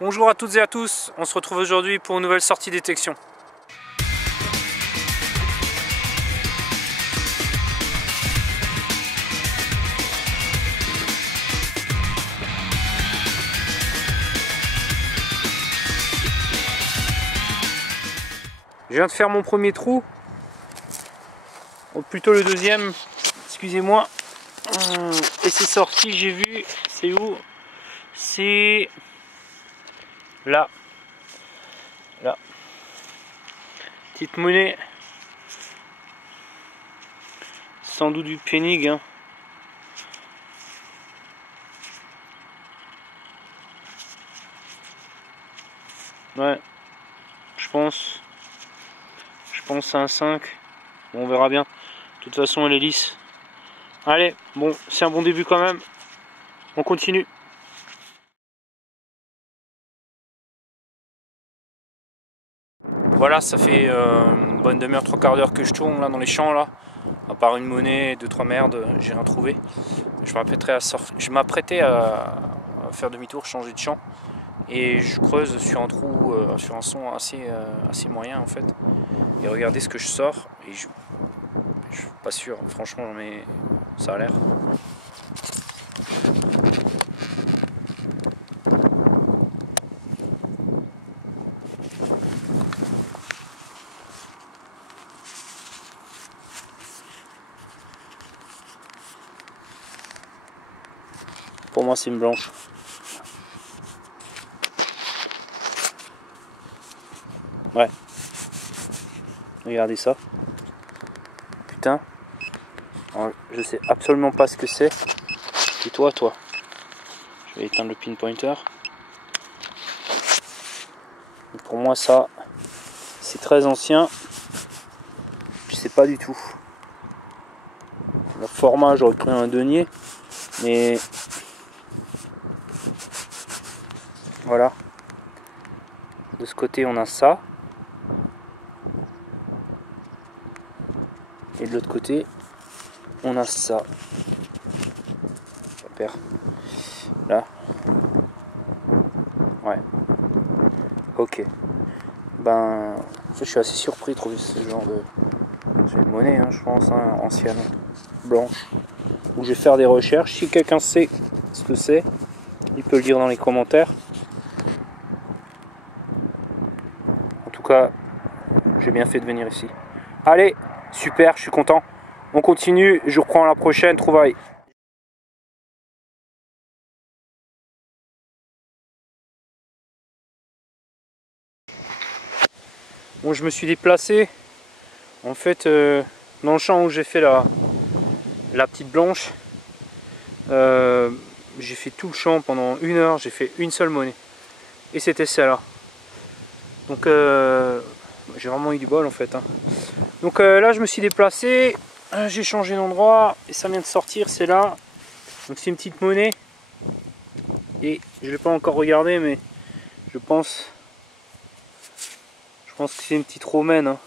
Bonjour à toutes et à tous, on se retrouve aujourd'hui pour une nouvelle sortie détection. Je viens de faire mon premier trou, ou plutôt le deuxième, excusez-moi. Et c'est sorti, j'ai vu, c'est où? C'est là. Là. Petite monnaie. Sans doute du Pénig. Hein. Ouais. Je pense à un 5. Bon, on verra bien. De toute façon, elle est lisse. Allez, bon, c'est un bon début quand même. On continue. Voilà, ça fait une bonne demi-heure, 3/4 d'heure que je tourne là dans les champs là. À part une monnaie et 2-3 merdes, j'ai rien trouvé. Je m'apprêtais à faire demi-tour, changer de champ. Et je creuse sur un trou, sur un son assez moyen en fait. Et regardez ce que je sors. Et je suis pas sûr, franchement, mais ça a l'air. Pour moi, c'est une blanche. Ouais. Regardez ça. Putain. Alors, je sais absolument pas ce que c'est. Et toi. Je vais éteindre le pinpointer. Et pour moi, ça, c'est très ancien. Je sais pas du tout. Le format, j'aurais pris un denier. Mais voilà. De ce côté, on a ça. Et de l'autre côté, on a ça. Je perds. Là. Ouais. Ok. Ben, je suis assez surpris de trouver ce genre de... C'est une monnaie, hein, je pense, hein, ancienne, blanche. Où je vais faire des recherches. Si quelqu'un sait ce que c'est, il peut le dire dans les commentaires. En tout cas, j'ai bien fait de venir ici. Allez, super, je suis content. On continue, je reprends la prochaine trouvaille. Bon, je me suis déplacé. En fait, dans le champ où j'ai fait la petite blanche, j'ai fait tout le champ pendant 1 heure. J'ai fait une seule monnaie. Et c'était celle-là. Donc, j'ai vraiment eu du bol en fait. Hein. Donc là, je me suis déplacé. J'ai changé d'endroit. Et ça vient de sortir, c'est là. Donc, c'est une petite monnaie. Et je ne l'ai pas encore regardé, mais je pense que c'est une petite romaine. Hein.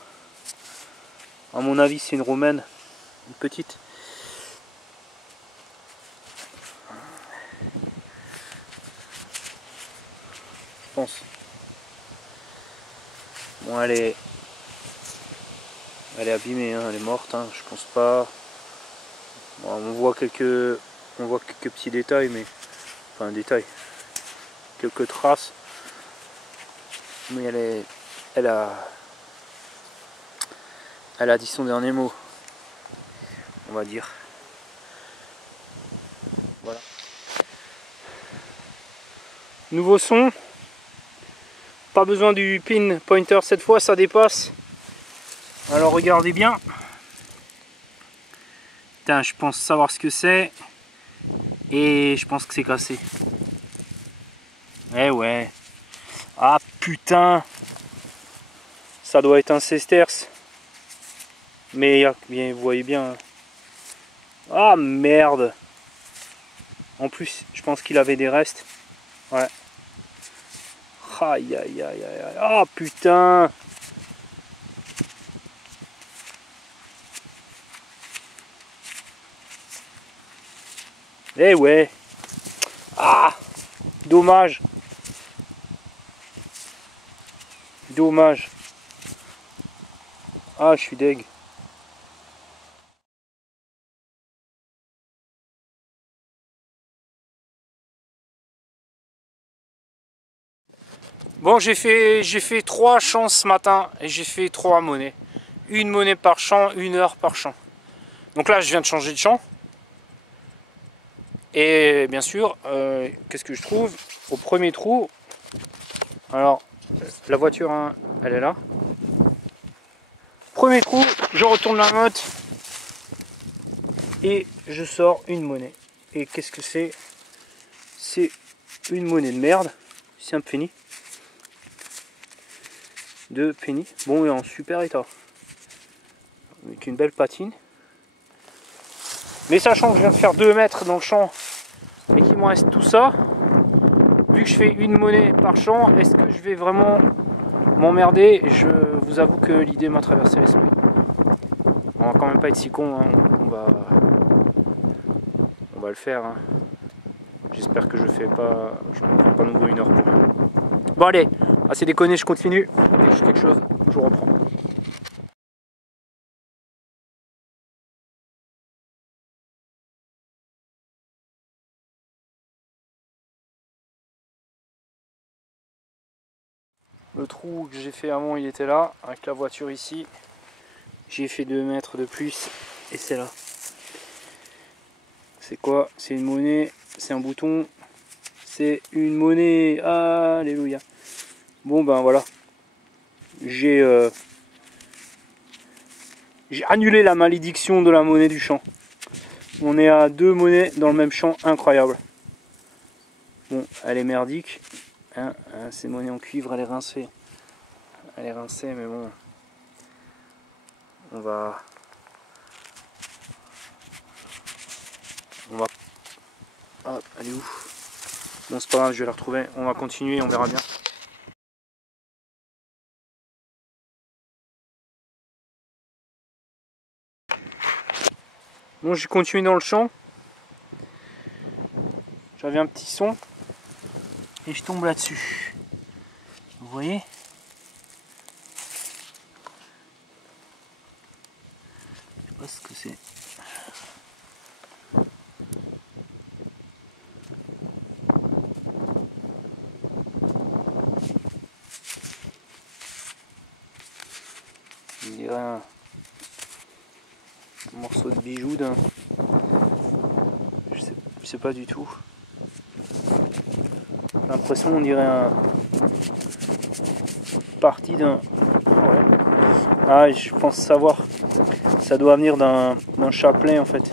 À mon avis, c'est une romaine. Une petite. Je pense. Bon, elle est abîmée, hein, elle est morte, hein, je pense pas. Bon, on voit quelques petits détails, mais enfin détails, quelques traces. Mais elle a dit son dernier mot, on va dire. Voilà. Nouveau son. Pas besoin du pin pointer cette fois, ça dépasse. Alors regardez bien. Putain, je pense savoir ce que c'est. Et je pense que c'est cassé. Eh ouais. Ah putain. Ça doit être un sesterce. Mais vous voyez bien. Ah merde. En plus, je pense qu'il avait des restes. Ouais. Aïe aïe aïe aïe. Ah putain. Eh ouais. Ah. Dommage. Dommage. Ah, je suis deg. Bon, j'ai fait 3 champs ce matin et j'ai fait 3 monnaies. Une monnaie par champ, 1 heure par champ. Donc là, je viens de changer de champ. Et bien sûr, qu'est-ce que je trouve? Au premier trou, alors la voiture, hein, elle est là. Premier trou, je retourne la motte et je sors une monnaie. Et qu'est-ce que c'est? C'est une monnaie de merde. C'est un penny. De penny. Bon, et en super état. Avec une belle patine. Mais sachant que je viens de faire 2 mètres dans le champ et qu'il me reste tout ça, vu que je fais une monnaie par champ, est-ce que je vais vraiment m'emmerder? Je vous avoue que l'idée m'a traversé l'esprit. On va quand même pas être si con, hein. On va le faire, hein. J'espère que je ne prends pas nouveau 1 heure pour rien. Bon allez, assez déconné, je continue. Dès que j'ai quelque chose, je vous reprends. Le trou que j'ai fait avant, il était là, avec la voiture ici. J'ai fait 2 mètres de plus, et c'est là. C'est quoi? C'est une monnaie, c'est un bouton, c'est une monnaie. Alléluia. Bon ben voilà. J'ai annulé la malédiction de la monnaie du champ. On est à 2 monnaies dans le même champ, incroyable. Bon, elle est merdique. Hein, ces monnaies en cuivre, elle est rincée. Elle est rincée, mais bon. On va... Hop, elle est où? Bon, c'est pas grave, je vais la retrouver. On va continuer, on verra bien. Bon, j'ai continué dans le champ. J'avais un petit son. Et je tombe là-dessus. Vous voyez? Je sais pas ce que c'est. On dirait un morceau de bijou d'un... Je sais pas du tout. L'impression on dirait un... partie d'un... Ouais. Ah, je pense savoir. Ça doit venir d'un chapelet en fait.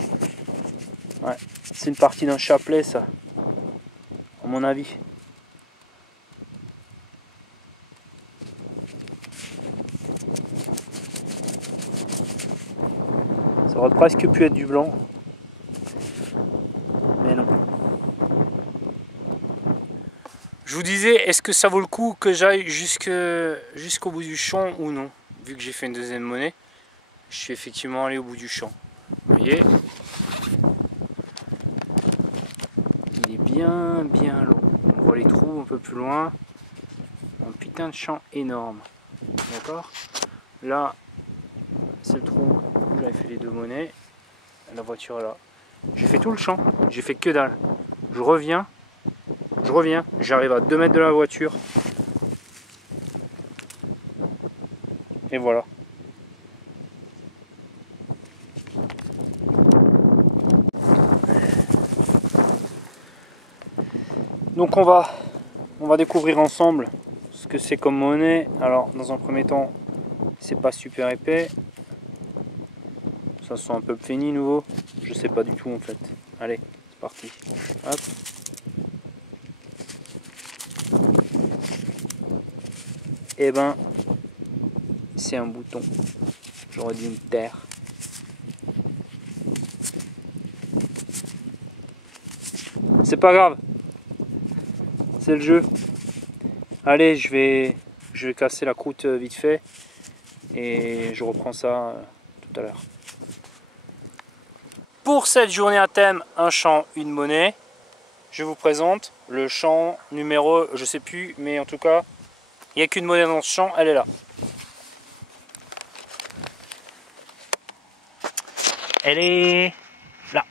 Ouais. C'est une partie d'un chapelet ça. À mon avis. Ça aurait presque pu être du blanc. Mais non. Je vous disais, est-ce que ça vaut le coup que j'aille jusqu'au bout du champ ou non? Vu que j'ai fait une deuxième monnaie, je suis effectivement allé au bout du champ. Vous voyez? Il est bien long. On voit les trous un peu plus loin. Un putain de champ énorme. D'accord? Là, c'est le trou où j'avais fait les 2 monnaies. La voiture est là. J'ai fait tout le champ. J'ai fait que dalle. Je reviens. J'arrive à 2 mètres de la voiture. Et voilà. Donc on va découvrir ensemble ce que c'est comme monnaie. Alors dans un premier temps, c'est pas super épais. Ça sent un peu fini nouveau. Je sais pas du tout en fait. Allez, c'est parti. Hop. Et ben, c'est un bouton. J'aurais dû une terre. C'est pas grave. C'est le jeu. Allez, je vais casser la croûte vite fait. Et je reprends ça tout à l'heure. Pour cette journée à thème, un champ, une monnaie, je vous présente le champ numéro, je sais plus, mais en tout cas, Il n'y a qu'une monnaie dans ce champ, elle est là. Elle est là.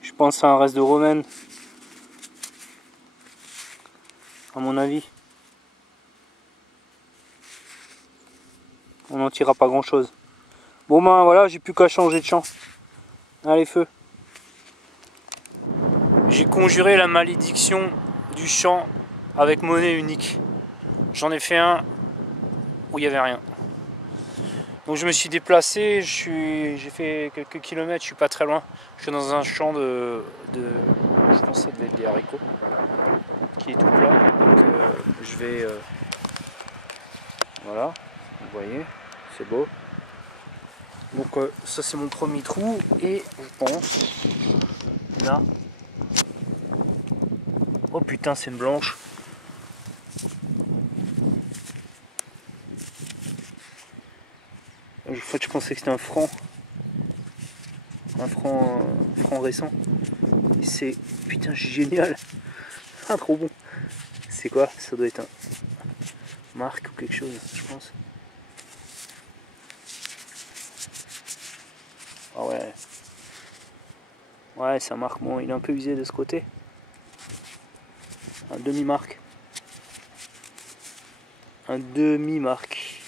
Je pense à un reste de romaine, à mon avis. On n'en tirera pas grand chose. Bon ben voilà, j'ai plus qu'à changer de champ. Allez, feu. J'ai conjuré la malédiction du champ avec monnaie unique. J'en ai fait un où il n'y avait rien. Donc je me suis déplacé, j'ai fait quelques kilomètres, je suis pas très loin. Je suis dans un champ je pense que ça devait être des haricots, qui est tout plat. Donc je vais, voilà, vous voyez, c'est beau. Donc ça c'est mon premier trou et je pense, là, oh putain c'est une blanche. En fait je pensais que c'était un franc récent. Et c'est, putain génial, ah trop bon. C'est quoi? Ça doit être un marque ou quelque chose je pense. Ah ouais. Ouais, ça marque. Bon, il est un peu usé de ce côté. Un demi-marque. Un demi-marque.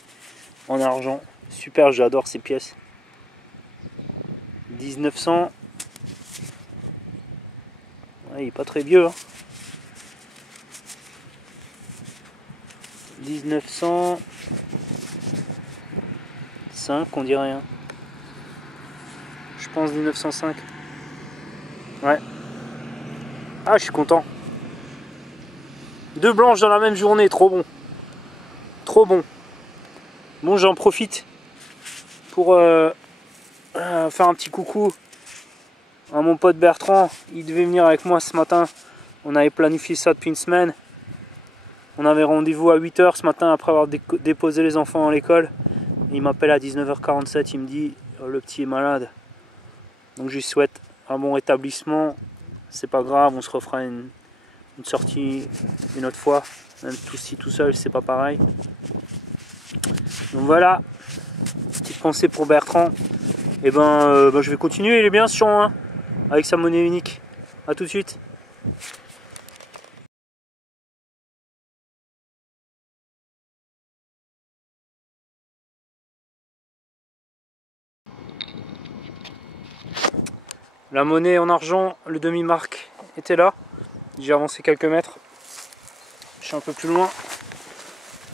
En argent. Super, j'adore ces pièces. 1900. Ouais, il est pas très vieux. Hein. 1905, on dirait. Hein. Je pense 1905. Ouais. Ah, je suis content. 2 blanches dans la même journée, trop bon. Trop bon. Bon, j'en profite pour faire un petit coucou à mon pote Bertrand. Il devait venir avec moi ce matin. On avait planifié ça depuis une semaine. On avait rendez-vous à 8 h ce matin après avoir déposé les enfants à l'école. Il m'appelle à 19h47, il me dit le petit est malade. Donc je lui souhaite un bon rétablissement. C'est pas grave, on se refera une sortie une autre fois. Même si tout seul, c'est pas pareil. Donc voilà, petite pensée pour Bertrand. Et je vais continuer, il est bien ce champ, hein, avec sa monnaie unique. A tout de suite. La monnaie en argent, le demi-marque était là. J'ai avancé quelques mètres. Je suis un peu plus loin.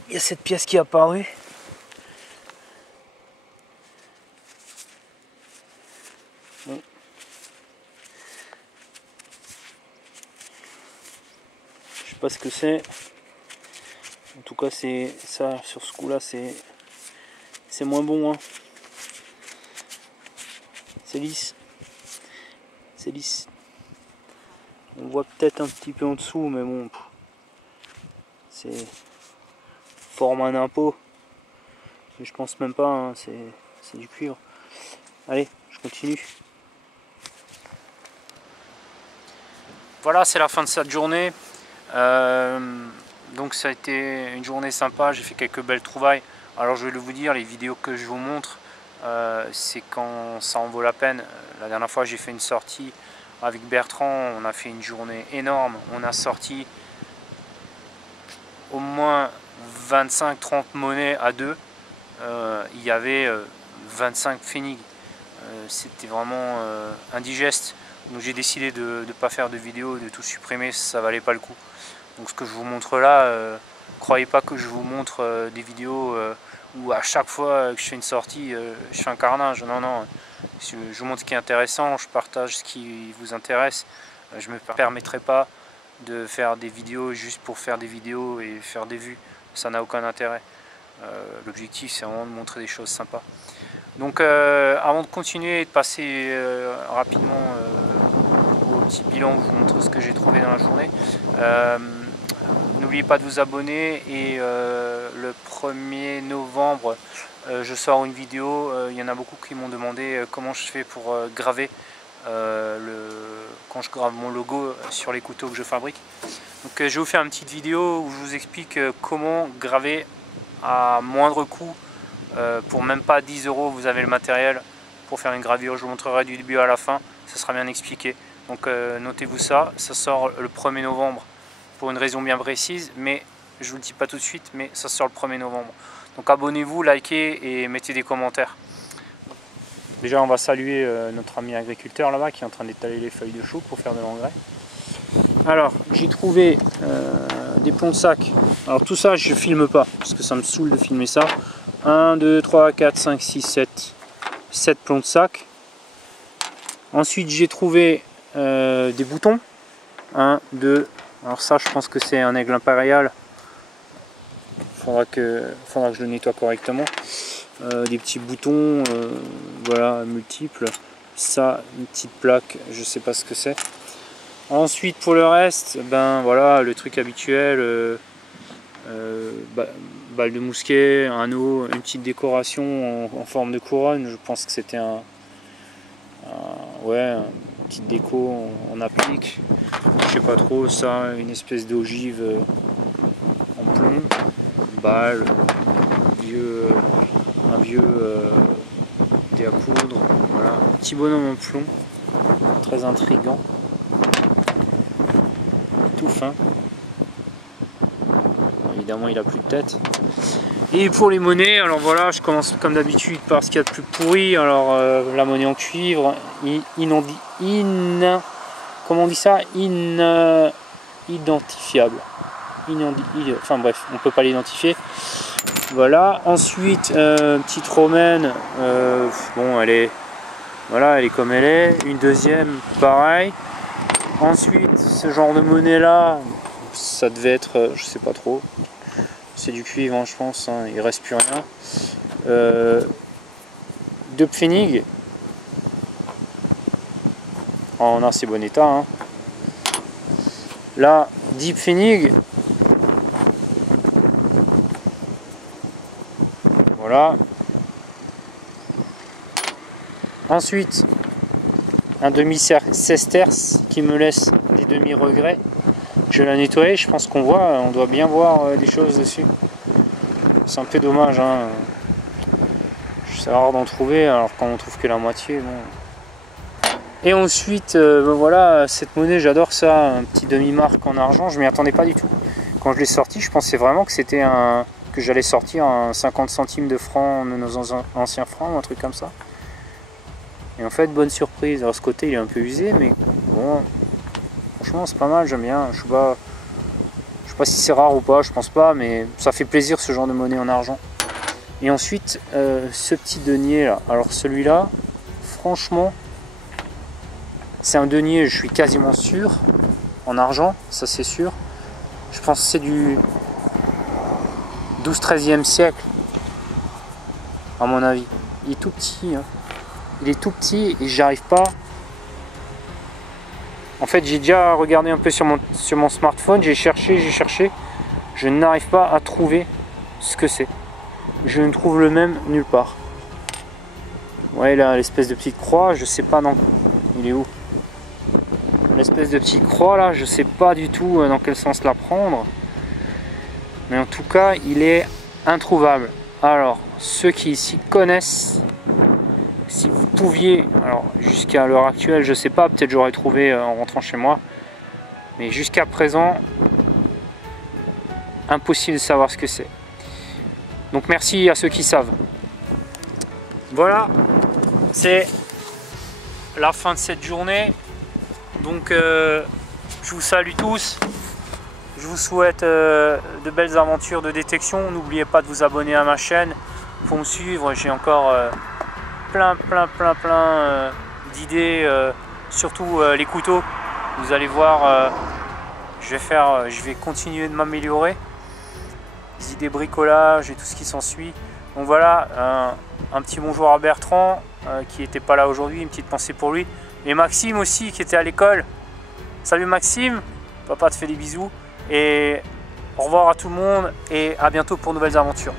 Il y a cette pièce qui est apparue. Bon. Je sais pas ce que c'est. En tout cas, c'est ça sur ce coup-là, c'est moins bon. Hein. C'est lisse. C'est lisse. On voit peut-être un petit peu en dessous, mais bon, c'est forme un impôt. Mais je pense même pas, hein, c'est du cuivre. Allez, je continue. Voilà, c'est la fin de cette journée. Donc ça a été une journée sympa, j'ai fait quelques belles trouvailles. Alors je vais vous dire, les vidéos que je vous montre, c'est quand ça en vaut la peine. La dernière fois j'ai fait une sortie avec Bertrand, on a fait une journée énorme. On a sorti au moins 25-30 monnaies à deux. Il y avait 25 pfennig. C'était vraiment indigeste. Donc j'ai décidé de ne pas faire de vidéo, de tout supprimer, ça valait pas le coup. Donc ce que je vous montre là, croyez pas que je vous montre des vidéos où à chaque fois que je fais une sortie, je fais un carnage. Non, non, je vous montre ce qui est intéressant, je partage ce qui vous intéresse. Je ne me permettrai pas de faire des vidéos juste pour faire des vidéos et faire des vues. Ça n'a aucun intérêt. L'objectif c'est vraiment de montrer des choses sympas. Donc avant de continuer et de passer rapidement au petit bilan, où je vous montre ce que j'ai trouvé dans la journée, n'oubliez pas de vous abonner et le 1er novembre je sors une vidéo. Il y en a beaucoup qui m'ont demandé comment je fais pour graver quand je grave mon logo sur les couteaux que je fabrique. Donc je vais vous faire une petite vidéo où je vous explique comment graver à moindre coût. Pour même pas 10 €, vous avez le matériel pour faire une gravure. Je vous montrerai du début à la fin, ça sera bien expliqué. Donc notez-vous ça, ça sort le 1er novembre pour une raison bien précise, mais je vous le dis pas tout de suite, mais ça sort le 1er novembre. Donc abonnez-vous, likez et mettez des commentaires. Déjà on va saluer notre ami agriculteur là-bas qui est en train d'étaler les feuilles de chou pour faire de l'engrais. Alors j'ai trouvé des plombs de sac. Alors tout ça je filme pas parce que ça me saoule de filmer ça. 1, 2, 3, 4, 5, 6, 7 plombs de sac. Ensuite j'ai trouvé des boutons. 1, 2, alors ça je pense que c'est un aigle impérial. Faudra que je le nettoie correctement. Des petits boutons, voilà, multiples. Ça, une petite plaque, je sais pas ce que c'est. Ensuite pour le reste, ben voilà, le truc habituel. Balle de mousquet, un anneau, une petite décoration en forme de couronne. Je pense que c'était une petite déco en applique. Je sais pas trop, ça, une espèce d'ogive en plomb, balle, un vieux dé à coudre, voilà, un petit bonhomme en plomb, très intriguant, tout fin. Évidemment il a plus de tête. Et pour les monnaies, alors voilà, je commence comme d'habitude par ce qu'il y a de plus pourri. Alors la monnaie en cuivre, comment on dit ça, identifiable. Enfin bref, on peut pas l'identifier. Voilà. Ensuite, petite romaine. Bon, elle est comme elle est. Une deuxième, pareil. Ensuite, ce genre de monnaie là, ça devait être, je sais pas trop. C'est du cuivre, hein, je pense, hein, il reste plus rien. Deux Pfennig en assez bon état. Hein. Là, 10 Pfennig. Voilà. Ensuite, un demi-sesterce qui me laisse des demi-regrets. Je l'ai nettoyé, je pense qu'on voit, on doit bien voir des choses dessus. C'est un peu dommage, hein. C'est rare d'en trouver, alors quand on trouve que la moitié, bon. Et ensuite, ben voilà, cette monnaie, j'adore ça, un petit demi-marque en argent, je m'y attendais pas du tout. Quand je l'ai sorti, je pensais vraiment que c'était que j'allais sortir un 50 centimes de francs de nos anciens francs, un truc comme ça. Et en fait, bonne surprise. Alors ce côté, il est un peu usé, mais bon. Franchement c'est pas mal, j'aime bien. Je sais pas si c'est rare ou pas, je pense pas, mais ça fait plaisir ce genre de monnaie en argent. Et ensuite ce petit denier là, alors celui-là franchement c'est un denier, je suis quasiment sûr, en argent, ça c'est sûr. Je pense que c'est du 12-13e siècle à mon avis. Il est tout petit, hein. Il est tout petit et j'arrive pas. En fait, j'ai déjà regardé un peu sur mon smartphone, j'ai cherché, je n'arrive pas à trouver ce que c'est. Je ne trouve le même nulle part. Ouais, là, l'espèce de petite croix, je sais pas, non. Il est où? L'espèce de petite croix, là, je sais pas du tout dans quel sens la prendre. Mais en tout cas, il est introuvable. Alors, ceux qui s'y connaissent, si vous pouviez, alors jusqu'à l'heure actuelle, je sais pas, peut-être j'aurais trouvé en rentrant chez moi, mais jusqu'à présent, impossible de savoir ce que c'est. Donc merci à ceux qui savent. Voilà, c'est la fin de cette journée. Donc je vous salue tous. Je vous souhaite de belles aventures de détection. N'oubliez pas de vous abonner à ma chaîne pour me suivre. J'ai encore plein d'idées, surtout les couteaux. Vous allez voir, je vais continuer de m'améliorer. Des idées bricolage et tout ce qui s'ensuit. Donc voilà, Un petit bonjour à Bertrand qui n'était pas là aujourd'hui, une petite pensée pour lui. Et Maxime aussi qui était à l'école. Salut Maxime, papa te fait des bisous. Et au revoir à tout le monde et à bientôt pour de nouvelles aventures.